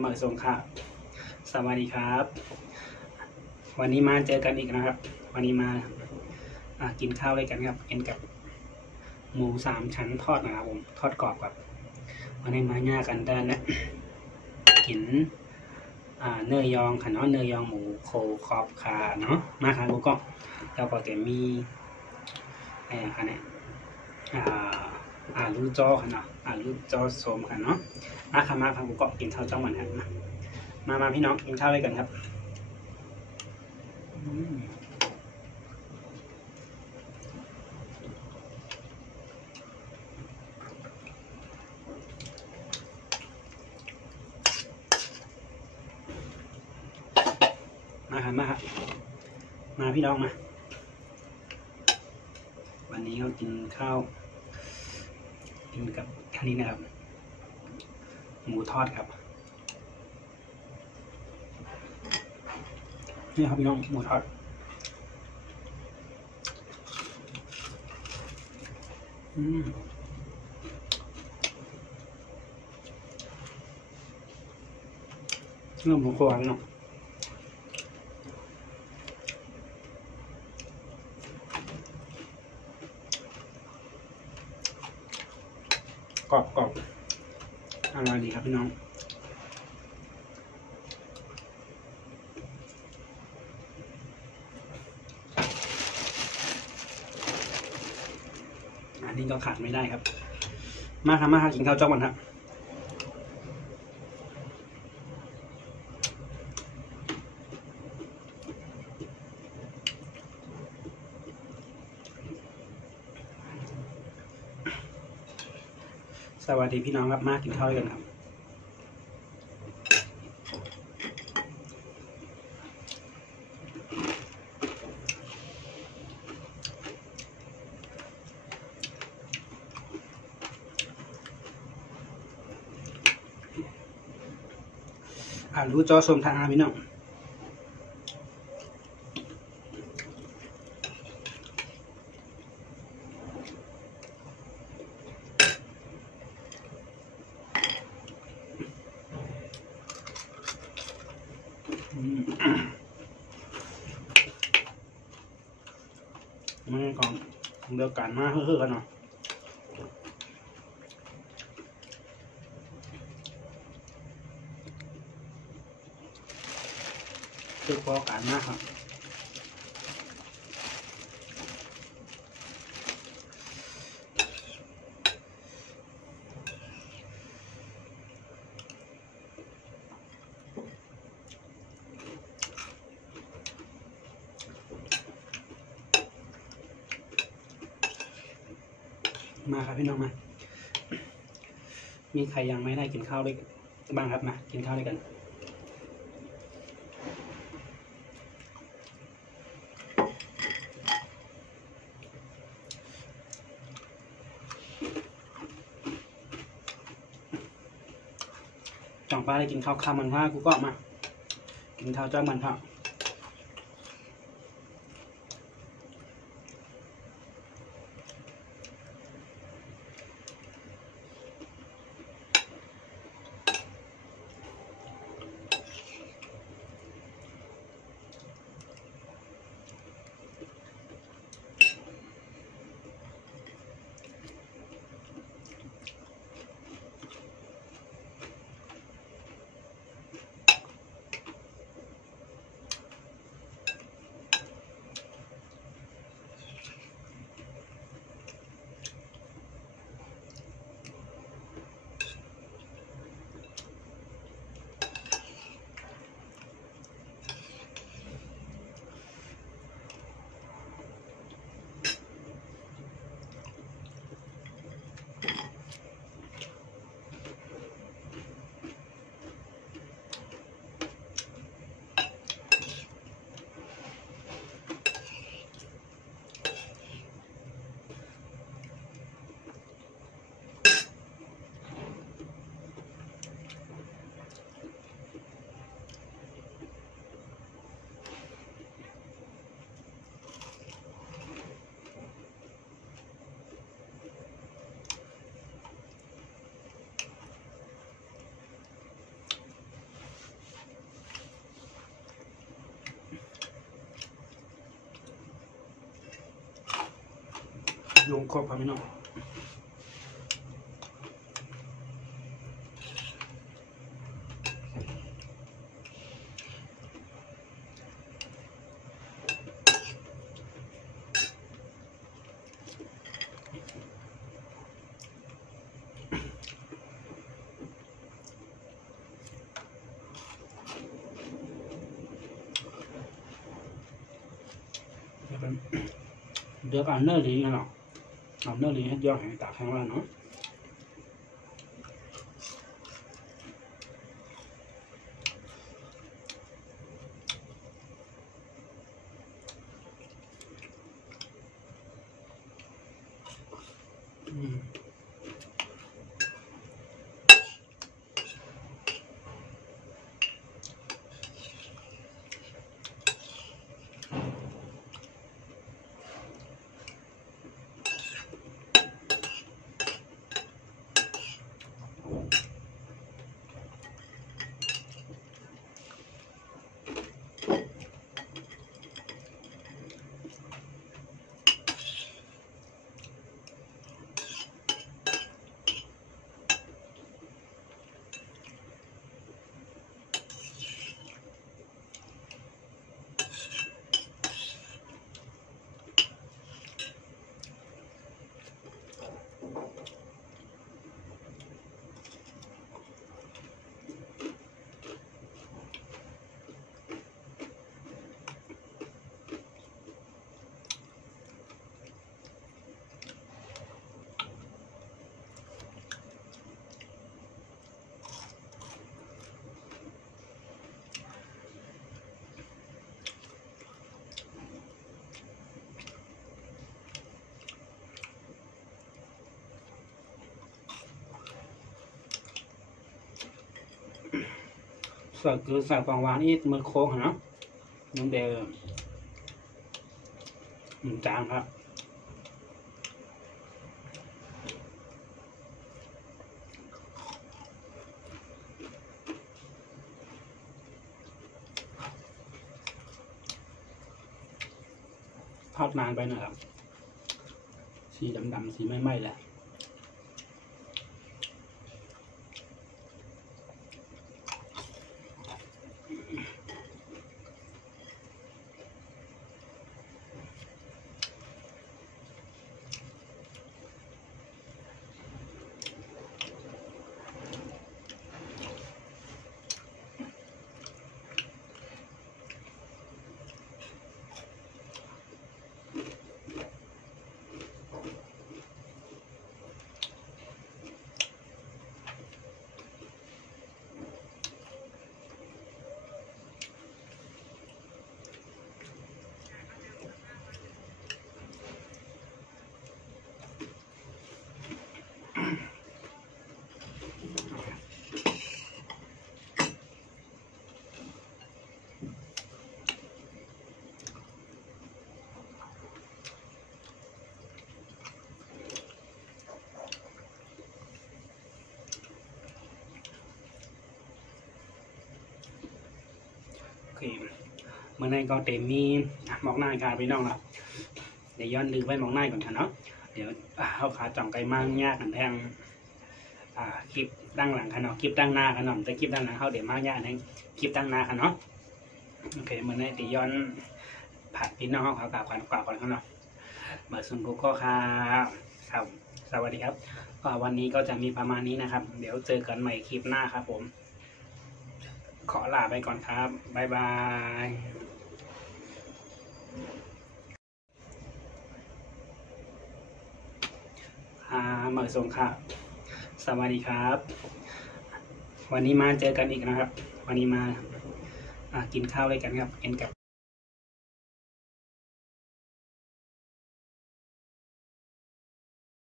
เมืองสงขลาสวัสดีครับ วันนี้มาเจอกันอีกนะครับ วันนี้มากินข้าวด้วยกันครับกินกับหมู3 ชั้นทอดนะครับผมทอดกรอบครับวันนี้มาหน้ากันเดินนะกินเนื้อยองค่ะเนาะเนื้อยองหมูโคขอบขาเนาะมาค่ะกูก็เราก็จะมีค่ะเนี่ยลูกจอค่ะเนาะลูกจอโสมค่ะเนาะมาค่ะมาค่ะกูก็กินข้าวจ้องมันครับมาพี่น้องกินข้าวด้วยกันครับมาพี่น้องมาวันนี้เรากินข้าวกินกับอันนี้นะครับหมูทอดครับนี่ครับพี่น้องหมูทอดเนื้อหมูโคครับพี่น้องกรอบอร่อยดีครับพี่น้องอันนี้ก็ขาดไม่ได้ครับมากินข้าวจ้องกันครับสวัสดีพี่น้องครับมากินข้าวกันครับรู้จอสมทางพี่น้องมันของเดียวกันมากคือกันเนาะคือพอกันมากครับมาครับพี่น้องมามีใครยังไม่ได้กินข้าวด้วยบ้างครับมากินข้าวด้วยกันจ่องป้าได้กินข้าวข้ามมันผ้ากูก็มากินข้าวจ้ามันผ้า ยุงครบครับพี่น้องเดี๋ยวกันเนื้อดีกันหรอเอาเนื้อดีให้ย่อแห้งตากแห้งแล้วเนาะsợ cứ xài vòng vàng ít mới khô hả nhưng đều chánครับทอดนานไปหน่อยครับสีดำๆสีไหม้ๆแหละเมื่อในก็เต็มมีหมอกหน้าค่ะพี่น้องเนาะเดี๋ยวย้อนลืมไว้หมอกหน้าก่อนค่ะเนาะเดี๋ยวเขาขาจ่องไก่มั่งยากกันแทงคลิปตั้งหลังค่ะเนาะคลิปตั้งหน้าค่ะเนาะแต่คลิปตั้งหลังเขาเดี๋ยวมากยากในคลิปตั้งหน้าค่ะเนาะโอเคเมื่อในตีย้อนผัดพี่น้องเขากล่าวก่อนค่ะเนาะเบอร์ซุนกุ๊กก็ครับสวัสดีครับวันนี้ก็จะมีประมาณนี้นะครับเดี๋ยวเจอกันใหม่คลิปหน้าครับผมขอลาไปก่อนครับบ๊ายบายเหมยสงค่ะสวัสดีครับวันนี้มาเจอกันอีกนะครับวันนี้มากินข้าวด้วยกันครับกินกับ